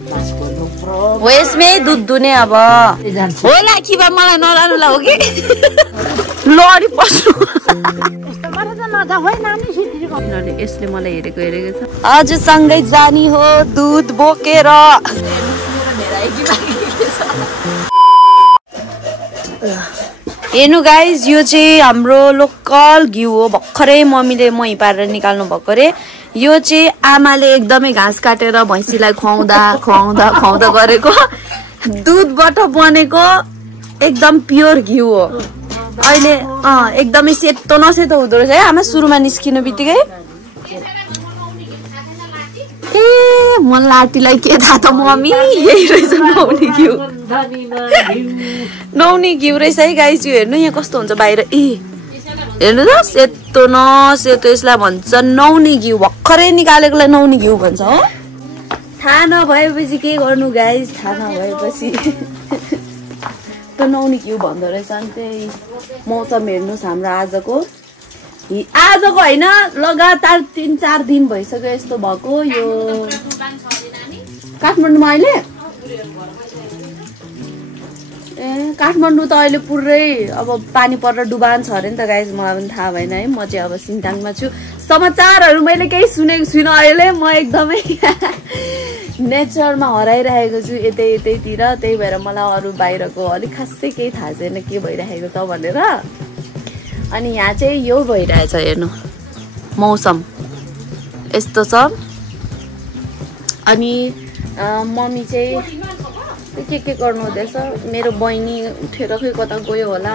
हो यसमै दुध दुने अब होला कि बा मलाई नलानु ला हो कि लडी पस्नु यसले मलाई हेरेको छ आज सँगै जानी हो दुध बोकेर हेर्नु गाइज यो चाहिँ हाम्रो लोकल घिउ हो भर्खरै मम्मीले मही पारेर निकाल्नु भएको रे यो चाहिँ आमाले एकदमै घाँस काटेर भैँसीलाई खुवाउँदा गरेको दुधबाट बनेको एकदम प्योर घिउ हो अहिले एकदमै सेतो नसेतो हुँदो रहेछ है आमा सुरुमा निस्किनु बित्तिकै ए म लाटीलाई के थाहा त मम्मी यही रहेछ नुहाउने घिउ रहेछ है गाइस यो हेर्नु यहाँ कस्तो हुन्छ बाहिर हेर्नु त सेतो नसेतो यसलाई भन्छ नुहाउने घिउ भर्खरै निकालेकोलाई नुहाउने घिउ भन्छ हो थाहा नभएपछि के गर्नु गाइस थाहा नभएपछि त नुहाउने घिउ भन्दो रहेछ अनि त्यही मौसम हेर्नुहोस् हाम्रो आजको होइन लगातार 3-4 दिन भइसक्यो यस्तो भएको यो काठमाडौँमा अहिले काठमाडौँ त अहिले पुरै अब पानी परेर डुबान छ अरे नि त गाइस मलाई पनि थाहा भएन है म चाहिँ अब सिङताङमा छु समाचारहरू मैले केही सुनेको छुइनँ अहिले म एकदमै नेचरमा हराइरहेको छु यतैतिर त्यही भएर मलाई अरू बाहिरको अलिक खासै केही थाहा छैन के भइरहेको छ भनेर अनि यहाँ चाहिँ यो भइरहेछ हेर्नु मौसम यस्तो छ अनि मम्मी चाहिँ के गर्नु हुँदैछ मेरो बहिनी उठेर खै कता गयो होला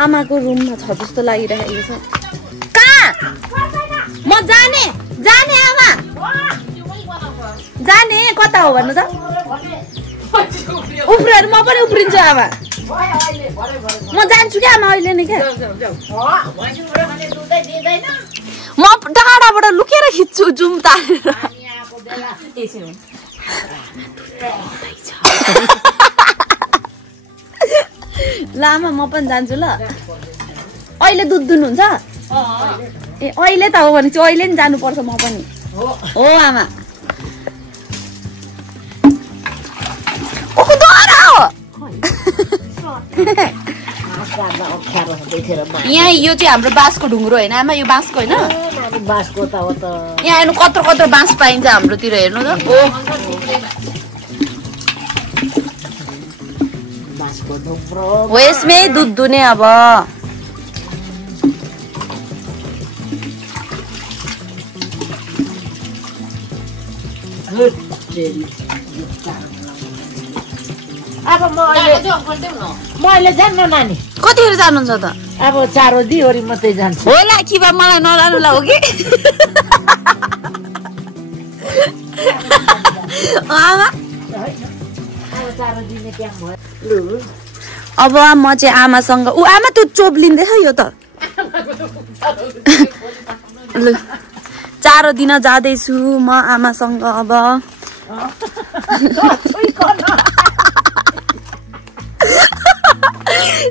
आमाको रुममा छ जस्तो लागिरहेको छ कहाँ म जाने आमा जाने कता हो भन्नु त उफ्रेर म पनि उफ्रिन्छु आमा म जान्छु क्या आमा अहिले नै क्या म टाढाबाट लुकेर खिच्छु जुम तारेर लामा म पनि जान्छु ल अहिले दुध दुनुहुन्छ ए अहिले त हो भने चाहिँ अहिले नि जानुपर्छ म पनि हो आमा यहाँ यो चाहिँ हाम्रो बाँसको ढुङ्ग्रो होइन आमा यो बाँसको होइन यहाँ हेर्नु कत्रो बाँस पाइन्छ हाम्रोतिर हेर्नु त हो यसमै दुध दुने अब अब म अहिले जान्न नानी कतिखेर जानुहुन्छ त अब 4 दिवरी मात्रै जान्छु होला कि बा मलाई नलानु ला हो कि आमा अब म चाहिँ आमासँग आमा त्यो चोप लिँदैछ यो त ल 4 दिन जाँदैछु म आमासँग अब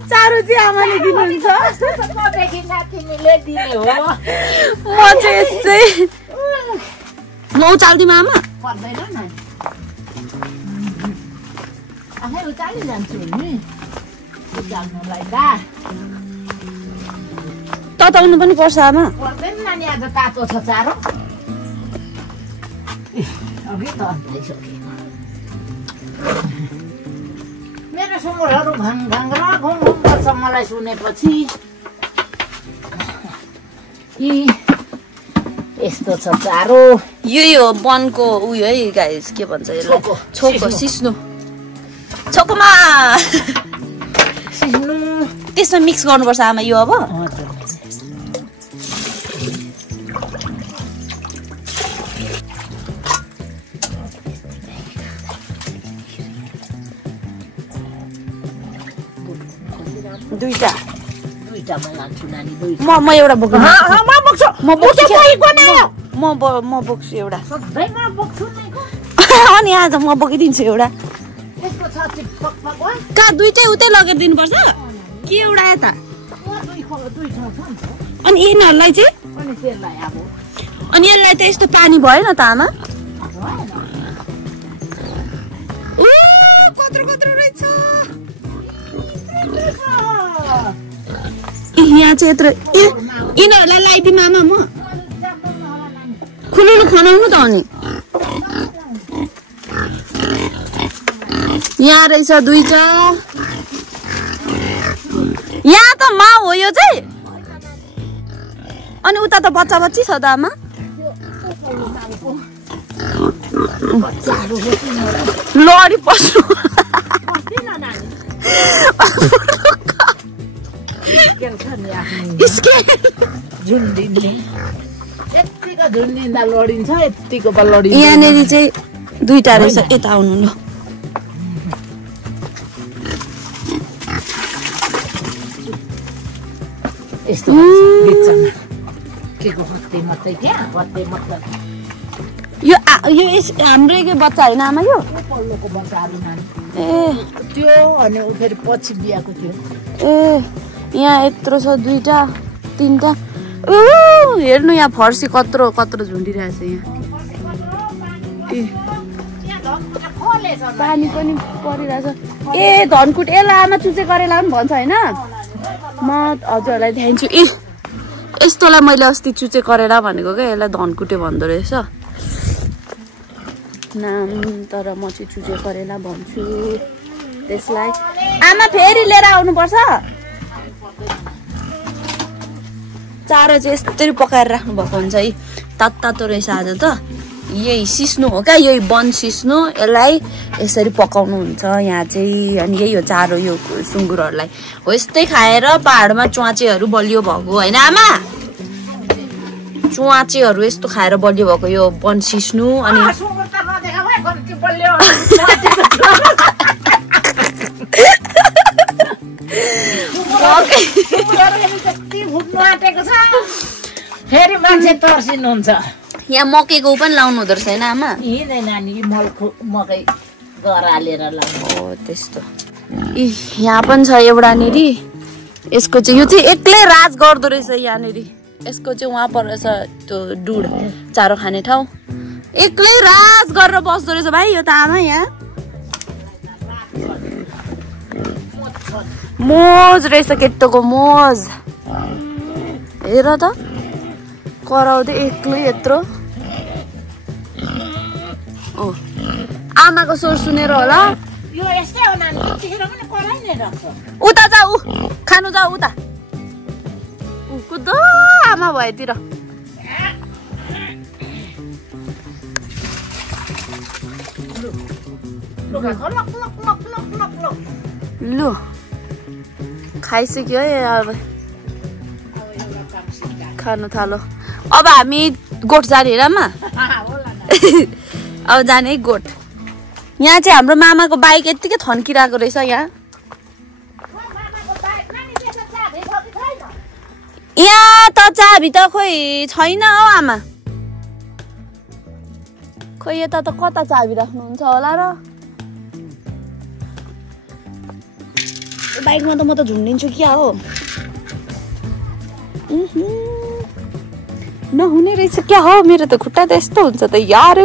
चारो चाहिँ आमाले दिनुहुन्छ म चाहिँ यस्तै म उचाल्दिमा आमा तताउनु पनि पर्छ आमा तातो छ चारो मेरो सुँगुरहरू घङ र घुङ गर्छ मलाई सुनेपछि यस्तो छ चारो यो वनको उयो है गाइस के भन्छ यसलाई छोको सिस्नु छोकोमा सिस्नु त्यसमा मिक्स गर्नुपर्छ आमा यो अब दुईटा म लान्छु नानी म एउटा बोक्छु म बोक्छु एउटा अनि आज म बोकिदिन्छु एउटा कहाँ दुईटै उतै लगेर दिनुपर्छ कि एउटा यता अनि यिनीहरूलाई चाहिँ अनि यसलाई त यस्तो पानी भएन त आमा कत्रो रहेछ यहाँ चाहिँ यत्रो यिनीहरूलाई लगाइदिउँ आमा म खुलुलु खनाउनु त अनि यहाँ रहेछ दुईटा यहाँ त माउ हो यो चाहिँ अनि उता त बच्चा बच्ची छ त आमा लडी पस्नु यहाँनिर चाहिँ दुईटा रहेछ यता आउनु ल यो हाम्रो के बच्चा होइन आमा यो ए त्यो अनि फेरि पछि बिहाको थियो ए यहाँ यत्रो छ दुईटा तीनटा हेर्नु यहाँ फर्सी कत्रो कत्रो झुन्डिरहेछ यहाँ पानी पनि परिरहेछ ए धनकुट यसलाई आमा चुचे करेला पनि भन्छ होइन म हजुरहरूलाई देखाउँछु ए यस्तोलाई मैले अस्ति चुचे करेला भनेको क्या यसलाई धनकुटे भन्दो रहेछ नाम तर म चाहिँ चुचे करेला भन्छु त्यसलाई आमा फेरि लिएर आउनुपर्छ चारो चाहिँ यस्तरी पकाएर राख्नु भएको हुन्छ है तातो रहेछ आज त यही सिस्नु हो क्या यही वन सिस्नु यसलाई यसरी पकाउनु हुन्छ यहाँ चाहिँ अनि यही हो चारो यो सुँगुरहरूलाई हो यस्तै खाएर पहाडमा च्वाचेहरू बलियो भएको होइन आमा च्वाचेहरू यस्तो खाएर बलियो भएको यो वन सिस्नु अनि फेरि मान्छे तर्सिनुहुन्छ यहाँ मकैको पनि लाउनु हुँदो रहेछ होइन आमा हिँड्दै नानी मकै घर हालेर लाउनु हो त्यस्तो यहाँ पनि छ एउटानिरी यसको चाहिँ यो चाहिँ एक्लै राज गर्दो रहेछ यहाँनिर यसको चाहिँ उहाँ परेछ त्यो डुड चारो खाने ठाउँ एक्लै राज गरेर बस्दो रहेछ भाइ यो त आमा यहाँ मोज रहेछ केटोको मोज हेर त कराउँदै एक्लै यत्रो ओ आमाको स्वर सुनेर होला यो यस्तै हो नानी यतिखेर पनि कराइ नै राख्छ उता जा उ खानु जा उता उ कुद्द आमा भएतिर लु खाइसक्यो है अब खानु थालो अब हामी गोठ जाने हेरमा अब जाने गोठ यहाँ चाहिँ हाम्रो मामाको बाइक यत्तिकै थन्किरहेको रहेछ यहाँ यहाँ त चाबी त खोइ छैन हौ आमा खोइ यता त कता चाबी राख्नुहुन्छ होला र बाइकमा त म त झुन्डिन्छु क्या हो नहुने रहेछ क्या हो मेरो त खुट्टा त यस्तो हुन्छ त यार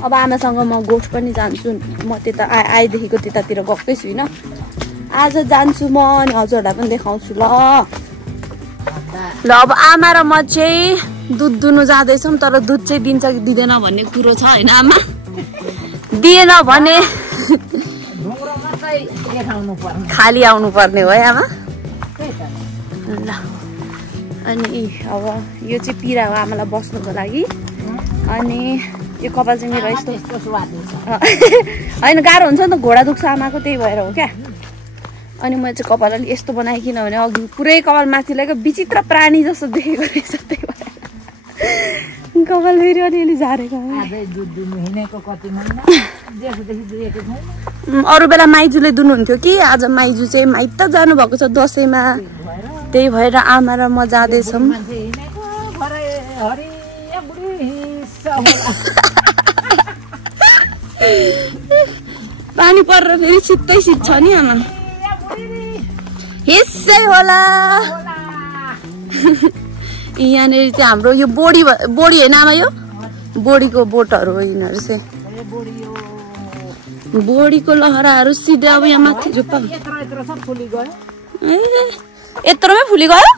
अब आमासँग म गोठ पनि जान्छु म त्यता आएदेखिको त्यतातिर गएकै छुइनँ आज जान्छु म अनि हजुरहरूलाई पनि देखाउँछु ल अब आमा र म चाहिँ दुध दुनु जाँदैछौँ तर दुध चाहिँ दिन्छ कि दिँदैन भन्ने कुरो छ होइन आमा दिएन भने खाली आउनु पर्ने हो है आमा ल अनि अब यो चाहिँ पिरा हो आमालाई बस्नुको लागि अनि यो कपाल चाहिँ मेरो यस्तो होइन गाह्रो हुन्छ नि त घोडा दुख्छ आमाको त्यही भएर हो क्या अनि मैले चाहिँ कपाल अलिक यस्तो बनाएँ किनभने अघि पुरै कपाल माथि लागेको विचित्र प्राणी जस्तो देखेको रहेछ त्यही भएर कपाल फेरि अलिअलि झारेको अरू बेला माइजूले दुनुहुन्थ्यो कि आज माइजू चाहिँ माइत जानुभएको छ दसैँमा त्यही भएर आमा र म जाँदैछौँ पानी परेर फेरि सित्तै सित्छ नि आमा हिस्सै होला यहाँनिर चाहिँ हाम्रो यो बोडी होइन आमा यो बोडीको बोटहरू हो यिनीहरू चाहिँ बोडीको लहराहरू सिधै अब यहाँ माथि झुप्पा यत्रोमै फुली गयो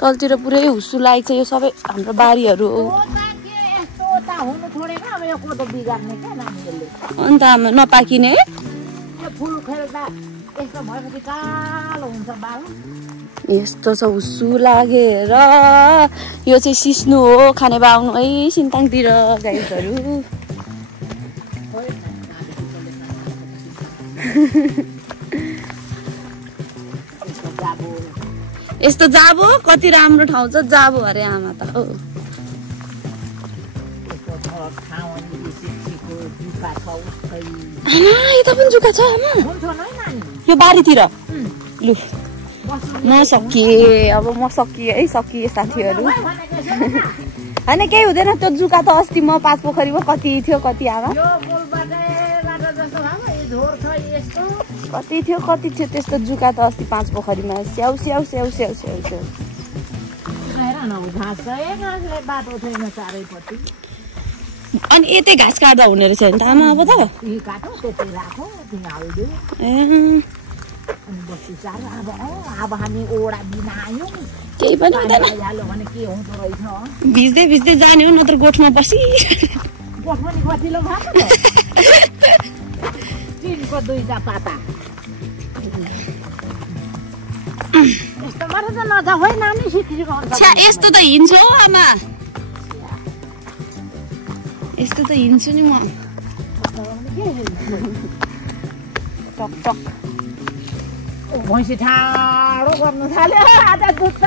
तलतिर पुरै हुस्सु लागेको छ यो सबै हाम्रो बारीहरू हो अन्त नपाकिने यस्तो छ हुस्सु लागेर यो चाहिँ सिस्नु हो खाने बाउनु है सिन्ताङतिर गाईहरू यस्तो जाबो कति राम्रो ठाउँ छ जाबो अरे आमा त हो यता पनि जुका छ आमा यो बारीतिर लु म सकिए अब म सकिए है सकिए साथीहरू होइन केही हुँदैन त्यो जुका त अस्ति म 5 पोखरीमा कति थियो कति आमा कति थियो त्यस्तो जुका त अस्ति 5 पोखरीमा स्याउ स्याउ स्याउ स्याउ स्याउ स्याउ अनि यतै घाँस काट्दा हुने रहेछ नि त आमा अब त केही पनि हुँदैन भिज्दै भिज्दै जाने हो नत्र गोठमा बसी यस्तो त हिँड्छु हौ आमा यस्तो त हिँड्छु नि म टक टक भैँसी ठाडो गर्नु थाल्यो आधा दुख्छ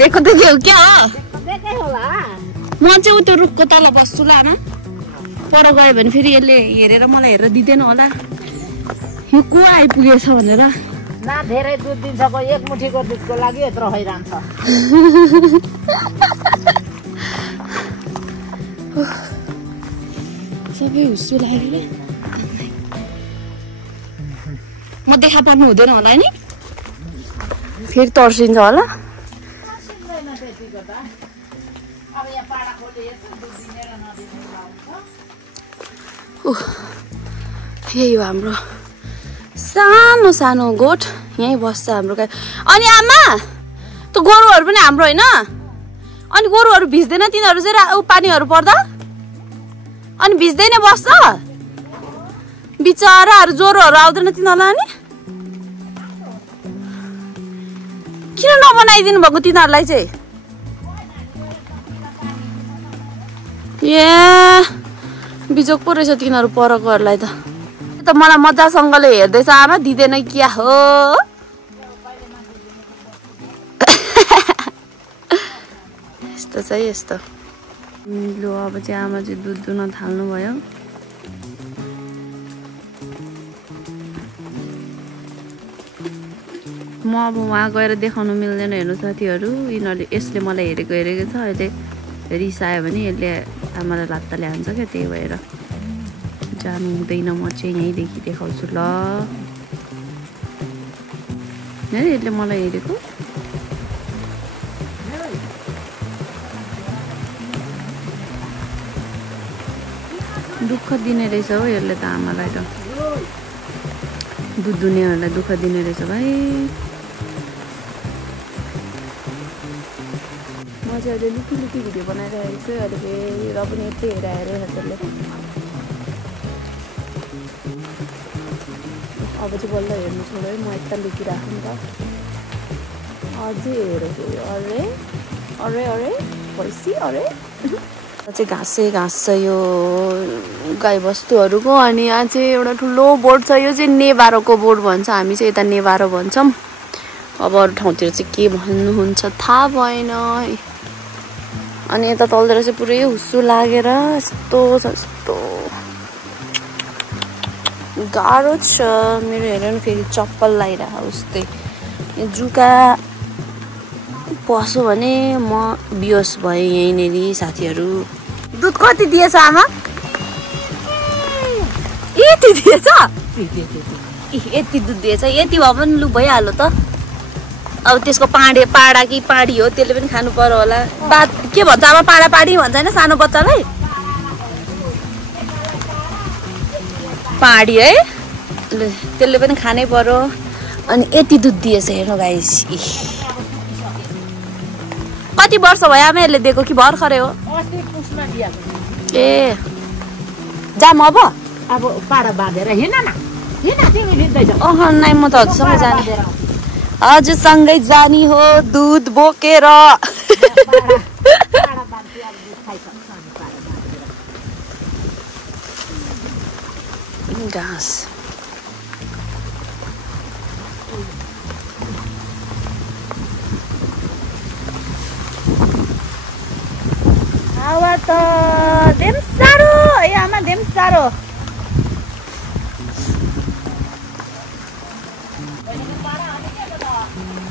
देखो देख्यौ क्या हो देखे होला म चाहिँ उतो रुखको तल बस्छु ल आमा पर गयो भने फेरि यसले हेरेर मलाई हेरेर दिँदैन होला यो को आइपुगेछ भनेर न धेरै दुध दिन्छ को एक मुठीको दुधको लागि यत्रो हैरान छ सबै हुस्सु लाग्यो म देखा पर्नु हुँदैन होला नि फेरि तर्सिन्छ होला यही हो हाम्रो सानो सानो गोठ यहीँ बस्छ हाम्रो गाई अनि आमा त्यो गोरुहरू पनि हाम्रो होइन अनि गोरुहरू भिज्दैन तिनीहरू चाहिँ पानीहरू पर्दा अनि भिज्दैन बस्छ बिचराहरू ज्वरोहरू आउँदैन तिनीहरूलाई अनि किन नबनाइदिनु भएको तिनीहरूलाई चाहिँ ए बिजोक पो रहेछ तिनीहरू परकोहरूलाई त मलाई मजासँगले हेर्दैछ आमा दिँदैन क्या हो यस्तो चाहिँ यस्तो लु अब चाहिँ आमा चाहिँ दुध दुन थाल्नु भयो म अब वहाँ गएर देखाउनु मिल्दैन हेर्नु साथीहरू यिनीहरूले यसले मलाई हेरेको छ अहिले रिसायो भने यसले आमालाई लात्ताले हान्छ क्या त्यही भएर जानु हुँदैन म चाहिँ यहीँदेखि देखाउँछु ल यसले मलाई हेरेको दुःख दिने रहेछ हो यसले त आमालाई त दुध दुनेहरूलाई दुःख दिने रहेछ भाइ म चाहिँ अहिले लुकी भिडियो बनाइरहेको छु अहिले फेरि र पनि यति हेरेर त्यसले अब चाहिँ बल्ल हेर्नु छोड्यो है म यता लुकिराख्छु नि त अझै हेरेको अरे अरे अरे भैँसी अरे चाहिँ घाँस छ यो गाईबस्तुहरूको अनि यहाँ चाहिँ एउटा ठुलो बोर्ड छ यो चाहिँ नेभारोको बोर्ड भन्छ हामी चाहिँ यता नेभारो भन्छौँ अब अरू ठाउँतिर चाहिँ के भन्नुहुन्छ थाहा भएन अनि यता तलतिर चाहिँ पुरै हुस्सु लागेर यस्तो छ यस्तो गाह्रो छ मेरो हेर न फेरि चप्पल लगाइरहेको उस्तै जुका पस्यो भने म बियोस भएँ यहीँनेरि साथीहरू दुध कति दिएछ आमा यति दिएछ यति दुध दिएछ यति भए पनि लु भइहाल्यो त अब त्यसको पाडा कि पाडी हो त्यसले पनि खानु पर्यो होला। बात के भन्छ अब पाडा पाडी भन्छ हैन सानो बच्चालाई? पाडी है, त्यसले पनि खानै पर्यो। अनि यति दुध दिएछ हेर्नु गाइस। कति वर्ष भयो आमा यसले दिएको कि भर्खरै हो? ए जाम अब पाडा बाँधेर हिँड न, हिँड तिमी लिँदैछ। अह नाइ म त हजुरसँगै जाने, हजुरसँगै जानी हो दुध बोकेर। घाँस हावा त देम साह्रो ए आमा, देम साह्रो।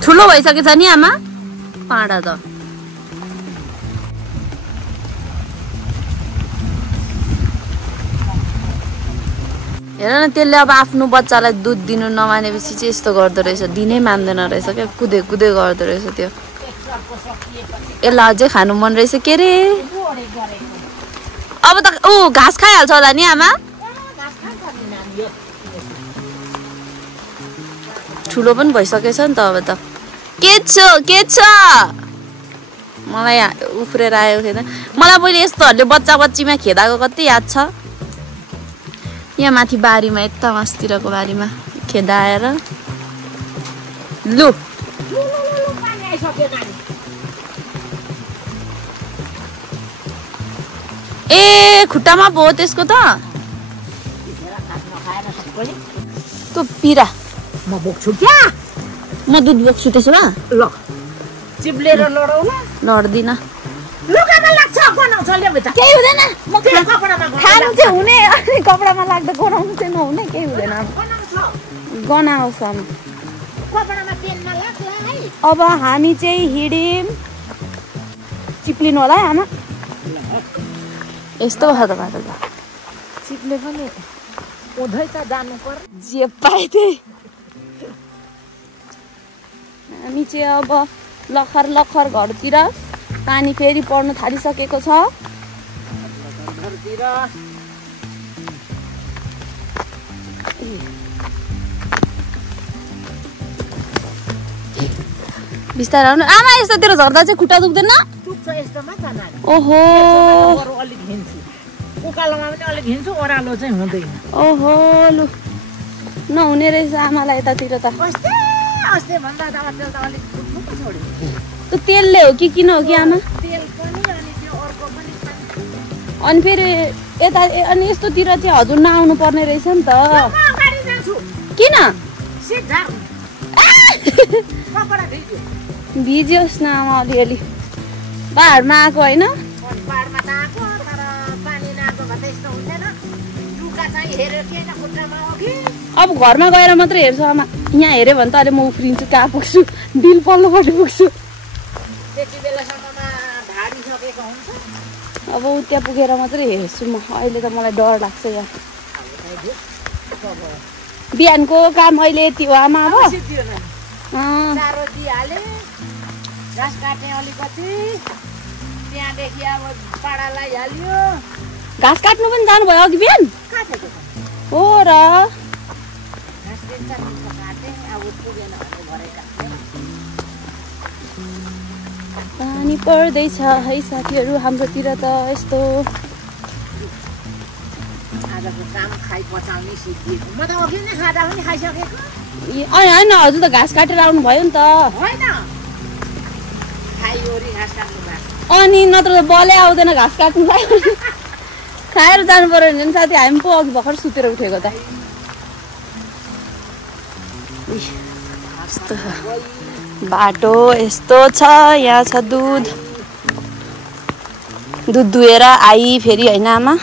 ठुलो भइसकेछ नि आमा पाडा त। हेर न त्यसले अब आफ्नो बच्चालाई दुध दिनु नमानेपछि चाहिँ यस्तो गर्दो रहेछ, दिनै मान्दैन रहेछ क्या, कुदे गर्दो रहेछ त्यो। यसलाई अझै खानु मन रहेछ के रे। अब त ऊ घाँस खाइहाल्छ होला नि आमा? ठुलो पनि भइसकेछ नि त अब त। के छ मलाई उफ्रेर आएको थिएन। मलाई पहिले यस्तोहरूले बच्चा बच्चीमा खेदाएको कति याद छ। यहाँ माथि बारीमा यता मासतिरको बारीमा खेदाएर लु ए खुट्टामा पो त्यसको त त्यो पिरा। म बोक्छु क्या, म दुध बोक्छु त्यसो भए। ल चिप्लेर लडौ ल। लड्दिन, लुगामा लाग्छ गनाउँछ ल्याउ त। केही हुँदैन, म कपडामा खानु चाहिँ हुने अनि कपडामा लाग्दा गनाउनु चाहिँ नहुने, केही हुँदैन। गनाउँछ कपडामा पेनमा लाग्छ है। अब हामी चाहिँ हिँड्यौँ। चिप्लिनु होला है आमा, यस्तो छ त बाटो त। चिप्ले पनि उधै त जानु पर्यो। जे पाए त्यही। हामी चाहिँ अब लखर घरतिर, पानी फेरि पर्नु थालिसकेको छ। बिस्तारै आउनु आमा, यस्तोतिर झर्दा चाहिँ खुट्टा दुख्दैन? ओहो अलिक हिँड्छु, उकालोमा पनि अलिक हिँड्छु, ओह्रालो चाहिँ हुँदैन। ओहो लु नहुने रहेछ आमालाई यतातिर त। अस्ति भन्दा त अलिक दुख्नु पो छोड्यो। त्यो तेलले हो कि किन हो कि आमा? तेल पनि अनि त्यो अर्को पनि। अनि फेरि यता अनि यस्तोतिर चाहिँ हजुर नआउनु पर्ने रहेछ नि त। किन? भिजियोस् न आमा अलिअलि। पाहाडमा आएको होइन? अब घरमा गएर मात्रै हेर्छु आमा, यहाँ हेऱ्यो भने त अहिले म उफ्रिन्छु, कहाँ पुग्छु, दिल पल्लोपट्टि पुग्छु। अब त्यहाँ पुगेर मात्रै हेर्छु म, अहिले त मलाई डर लाग्छ यहाँ। बिहानको काम अहिले यति हो आमा। अब घाँस काट्ने अलिकति, त्यहाँदेखि अब पाडा लगाइहाल्यो। घाँस काट्नु पनि जानुभयो अघि बिहान? हो र पानी पर्दैछ है साथीहरू हामीतिर त यस्तो। आजको काम खाइ पचाउने सिकिएको। म त अघि नै खाँदा पनि खाइसकेको। होइन हजुर त घाँस काटेर आउनु भयो नि त। होइन खाइओरी घाँस काट्नु भएको। अनि नत्र त बलै आउँदैन घाँस काट्नुलाई। खाएर जानु पर्यो भने साथी, हामी पो अघि भर्खर सुतेर उठेको त। बाटो यस्तो छ, यहाँ छ दुध दुहेर आई फेरि होइन आमा?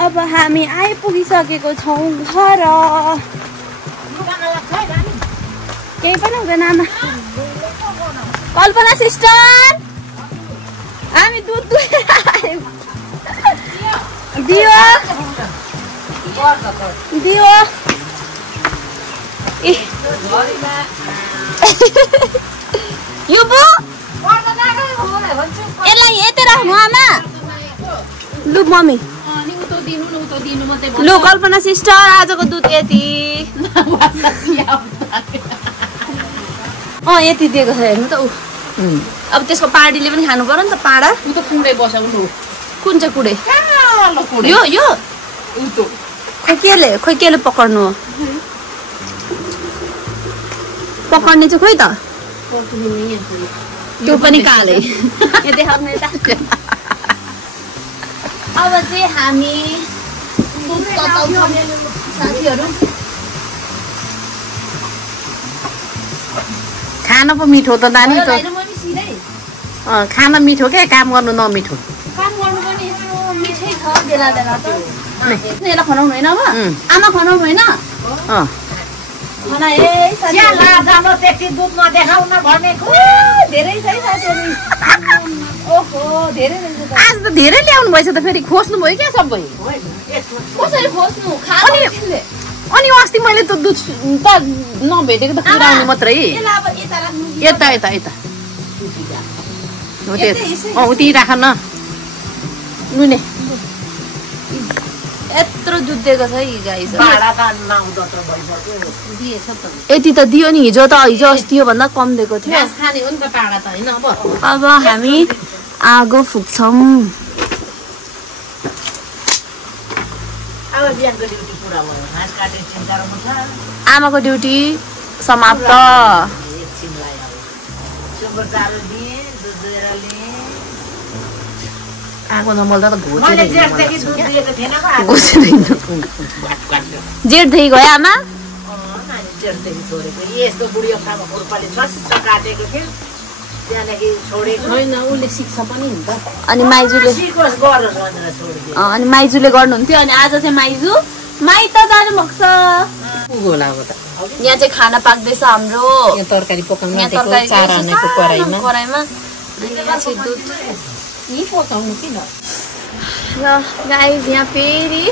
अब हामी आइपुगिसकेको छौँ घर। केही पनि हुँदैन आमा। कल्पना सिस्टर हामी दुध दुहेर आयौँ। दियो दियो यो बो यसलाई यतै राख्नु आमा लु मम्मी लु कल्पना सिस्टर आजको दुध यति यति दिएको छ हेर्नु त ऊ अब त्यसको पार्टीले पनि खानु पर्यो नि त पाडा कुन चाहिँ कुडे यो यो खोइ केले पकड्नु हो पकड्ने चाहिँ खोइ त त्यो पनि काले यो देखाउने त अब चाहिँ हामी साथीहरू खाना पो मिठो त नानी त खाना मिठो क्या काम गर्नु नमिठो काम गर्नु पनि यस्तो मिठै छ बेला बेला त यसलाई खनाउनु होइन अब आमा खनाउनु होइन खना त्यति दुध नदेखाउन भनेको धेरै छ है साथीहरू ओहो धेरै आज त धेरै ल्याउनु भएछ त फेरि खोज्नु भयो क्या सबै कसरी खोज्नु अनि अस्ति मैले त दुध त नभेटेको त पुराउने मात्रै यता यता यता उति राख न नुने यत्रो दुध दिएको छ है गाइस यति त दियो नि हिजो अस्ति यो भन्दा कम दिएको थियो अब हामी आगो फुक्छौँ आमाको ड्युटी समाप्त आगो नमल्दा त जेठदेखि गयो आमा अनि माइजूले गर्नुहुन्थ्यो अनि आज चाहिँ माइजू माइत जानु भएको छ यहाँ चाहिँ खाना पाक्दैछ हाम्रो तरकारी पकाउनु कराईमा गाइस यहाँ फेरि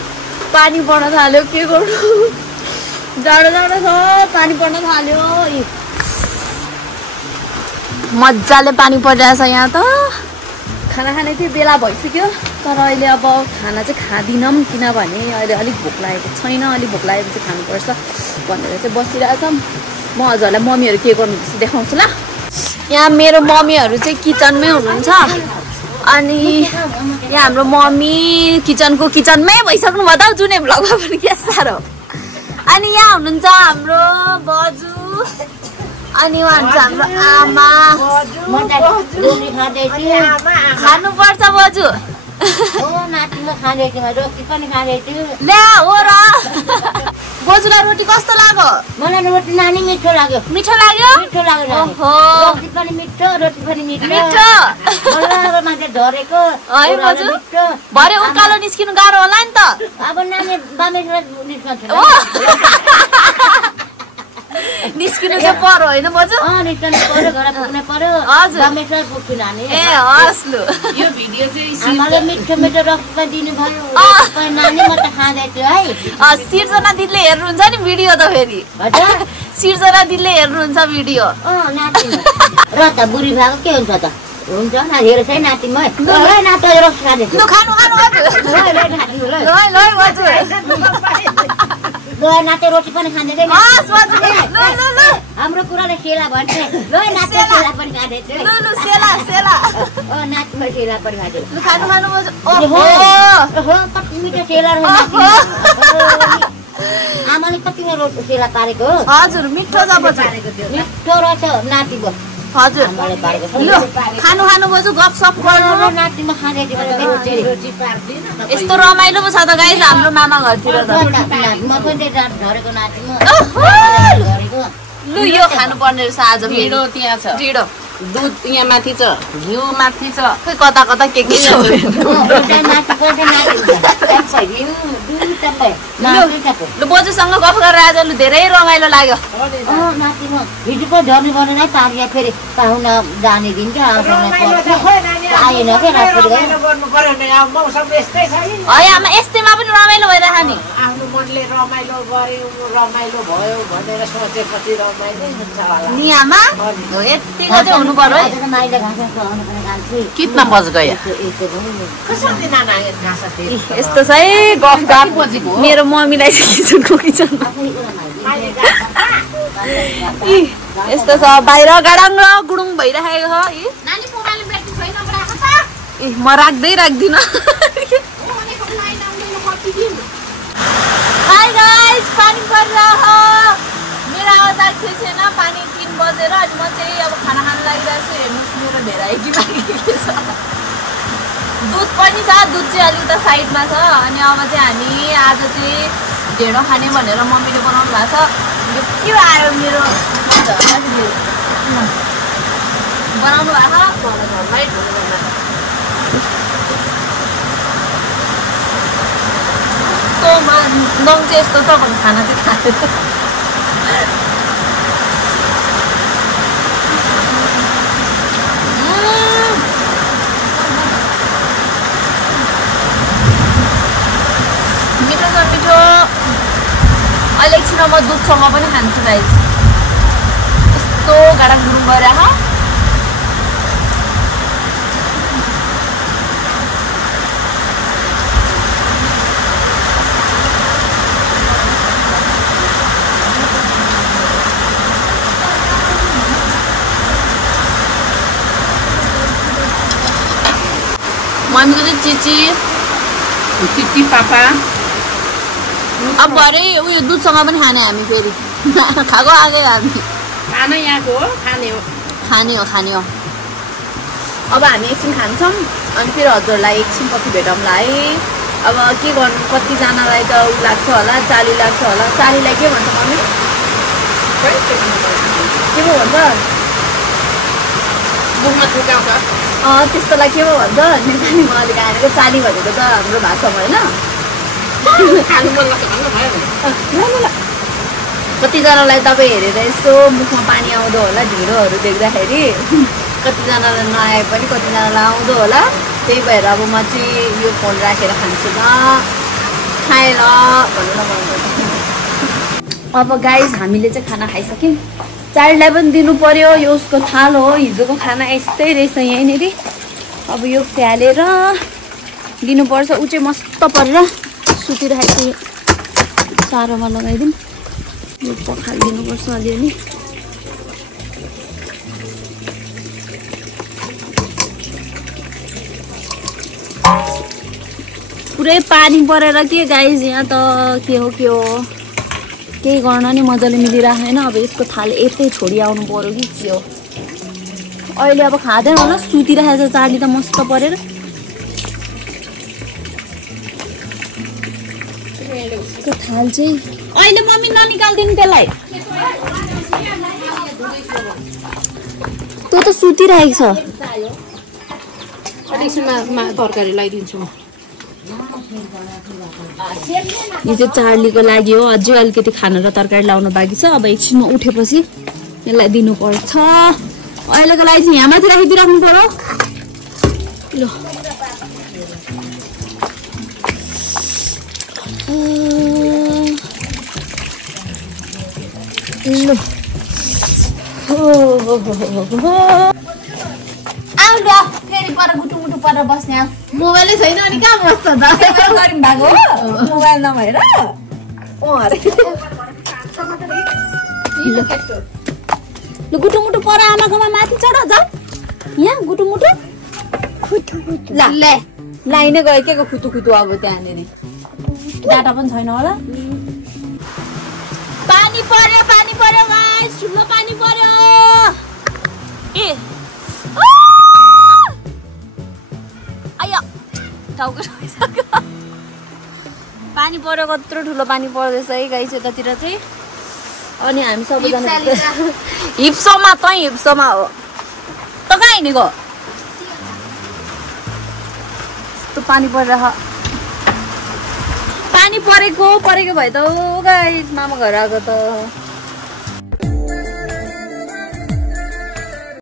पानी पर्न थाल्यो के गर्नु जाडो जाडो छ पानी पर्न थाल्यो मजाले पानी परिरहेछ यहाँ त खाना खाने थियो बेला भइसक्यो तर अहिले अब खाना चाहिँ खाँदिनौँ किनभने अहिले अलिक भोक लागेको छैन अलिक भोक लागेपछि खानुपर्छ भनेर चाहिँ बसिरहेछौँ म हजुरहरूलाई मम्मीहरू के गर्नुहुन्छ देखाउँछु ल यहाँ मेरो मम्मीहरू चाहिँ किचनमै हुनुहुन्छ अनि यहाँ हाम्रो मम्मी किचनमै भइसक्नु भयो त जुनै भ्लगमा पनि के साह्रो अनि यहाँ हुनुहुन्छ हाम्रो बजु अनि उहाँ हुन्छ हाम्रो आमा खानुपर्छ बजु ल्या हो र बजुलाई रोटी कस्तो लाग्यो मलाई रोटी नानी मिठो लाग्यो मिठो लाग्यो रोटी पनि मिठो रोटी पनि मिठो मान्छे ढरेको है बजु भरे उकालो निस्किनु गाह्रो होला नि त अब नानी बामेश्वर निस्कन्छ निस्किनु चाहिँ पर्यो होइन बजु निस्कनु पर्यो घर पुग्नु पर्यो हजुर बामेश्वर पुग्छु नानी ए हस् लु यो भिडियो चाहिँ आमाले मिठो मिठो रक्सी दिनु भयो नानी म त खाँदैछु है सिर्जना दिदीले हेर्नुहुन्छ नि भिडियो त फेरि सिर्जना दिदीले हेर्नुहुन्छ भिडियो नाति र त बुढी भएको के हुन्छ त हुन्छ न हेरेछ है नाति म नाति रक्सी खाँदैछु लु खानु खानु बजु नाते रोटी पनि खाँदैछ हाम्रो कुराले सेला भन्छ नाते सेला पनि खाँदैछ नातिमा सेला पनि खाँदैछ कति मिठो सेला आमाले कतिमा रोटी सेला पारेको हजुर मिठो छ मिठो रहेछ नाति हजुर खानु बजु गफसफ गर्नु नातिमा खाँदैछ यस्तो रमाइलो पो छ त गाइस हाम्रो मामा घरतिर त म पनि झरेको नातिमा लु यो खानु पर्ने रहेछ आज ढिँडो त्यहाँ छ ढिँडो दुध यहाँ माथि छ, घिउ माथि छ, खै कता कता के छ लु बोजूसँग गफ गरेर आज लु धेरै रमाइलो लाग्यो हिजो पो झर्नु पर्ने नै तारिया फेरि पाहुना जाने दिन क्या आएन क्या आमा यस्तैमा पनि रमाइलो भइरहेको नि आफ्नो मनले रमाइलो गर्यो रमाइलो भयो भनेर सोचेपछि रमाइलो हुन्छ होला नि आमा यतिको चाहिँ हुनु पर्यो है माइले घाँस खुवाउनु पनि जान्छु कितना बज गयो कसरी नाना घाँस यस्तो छ है गफ गफ मेरो मम्मीलाई चाहिँ किचनमा यस्तो छ बाहिर गाडाङ र गुडुङ भइरहेको छ म राख्दै राख्दिन हाई गाइस पानी परिरहेको मेरो आवाज आएको छैन पानी 3 बजेर अनि म चाहिँ अब खाना खान लागिरहेको छु हेर्नुहोस् मेरो भेराइटी बाँकी छ दुध पनि छ दुध चाहिँ अलिकति साइडमा छ अनि अब चाहिँ हामी आज चाहिँ ढेँडो खाने भनेर मम्मीले बनाउनु भएको छ के आयो मेरो बनाउनु भएको नङ चाहिँ यस्तो छ भने खाना चाहिँ खाँदैन मिठो छ मिठो अहिले एकछिनमा म दुधसँग पनि खान्छु गाइस यस्तो गाडा गुरुङ गरेर मम्मीको चाहिँ चिची पापा अब भरे उयो दुधसँग पनि खाने हामी फेरि खाएको आगे हामी खाना यहाँको हो खाने हो अब हामी एकछिन खान्छौँ अनि फेरि हजुरलाई एकछिन पछि भेटौँला है अब के गर्नु कतिजनालाई त उ लाग्छ होला चाली लाग्छ होला चालीलाई के भन्छ मम्मी के पो भन्छ त्यस्तोलाई के पो भन्छ नेपालीमा अलिक हानेको चाली भनेको त हाम्रो भाषामा होइन कतिजनालाई तपाईँ हेरेर यसो मुखमा पानी आउँदो होला ढिँडोहरू देख्दाखेरि कतिजनालाई नआए पनि कतिजनालाई आउँदो होला त्यही भएर अब म चाहिँ यो फोन राखेर खान्छु ल खाएर भनेर भन्नु अब गाइस हामीले चाहिँ खाना खाइसक्यौँ चाइल्डलाई पनि दिनु पर्यो यो उसको थाल हो हिजोको खाना यस्तै रहेछ यहीँनिर अब यो फ्यालेर दिनुपर्छ ऊ चाहिँ मस्त परेर सुतिरहेको चारोमा लगाइदिउँ यो पखालिदिनुपर्छ अलिअलि पुरै पानी परेर के गाइस यहाँ त के हो केही गर्न नि मजाले मिलिरहेको छैन अब यसको थाल यतै छोडी आउनु पर्यो कि के हो अहिले अब खाँदैन होला सुतिरहेको छ चाली त मस्त परेर यसको थाल चाहिँ अहिले मम्मी ननिकाल्दिनु त्यसलाई त्यो त सुतिरहेको छ तरकारी लगाइदिन्छु म यो चाहिँ चार्लीको लागि हो अझै अलिकति खाना र तरकारी लाउनु बाँकी छ अब एकछिनमा उठेपछि यसलाई दिनुपर्छ अहिलेको लागि चाहिँ यहाँ माथि राखिदिइराख्नु पर्यो ल आउ ल फेरि पर गुटुमुटु परेर बस्ने आऊ मोबाइलै छैन अनि कहाँ बस्छ त गरिम भएको मोबाइल नभएर लु गुटुमुटु पर आमाकोमा माथि चढ जाऊ यहाँ गुटुमुटु लाइन गयो के को खुतु अब त्यहाँनिर डाटा पनि छैन होला पानी पर्यो गाइस ठुलो पानी पर्यो ए आयो टाउको रोइसक्यो पानी पर्यो कत्रो ठुलो पानी पर्दैछ है गाइस यतातिर चाहिँ अनि हामी सबैजना हिप्सोमा हो कहाँ हिँडेको यस्तो पानी परिरह पानी परेको भए त गाइस मामा घर आएको त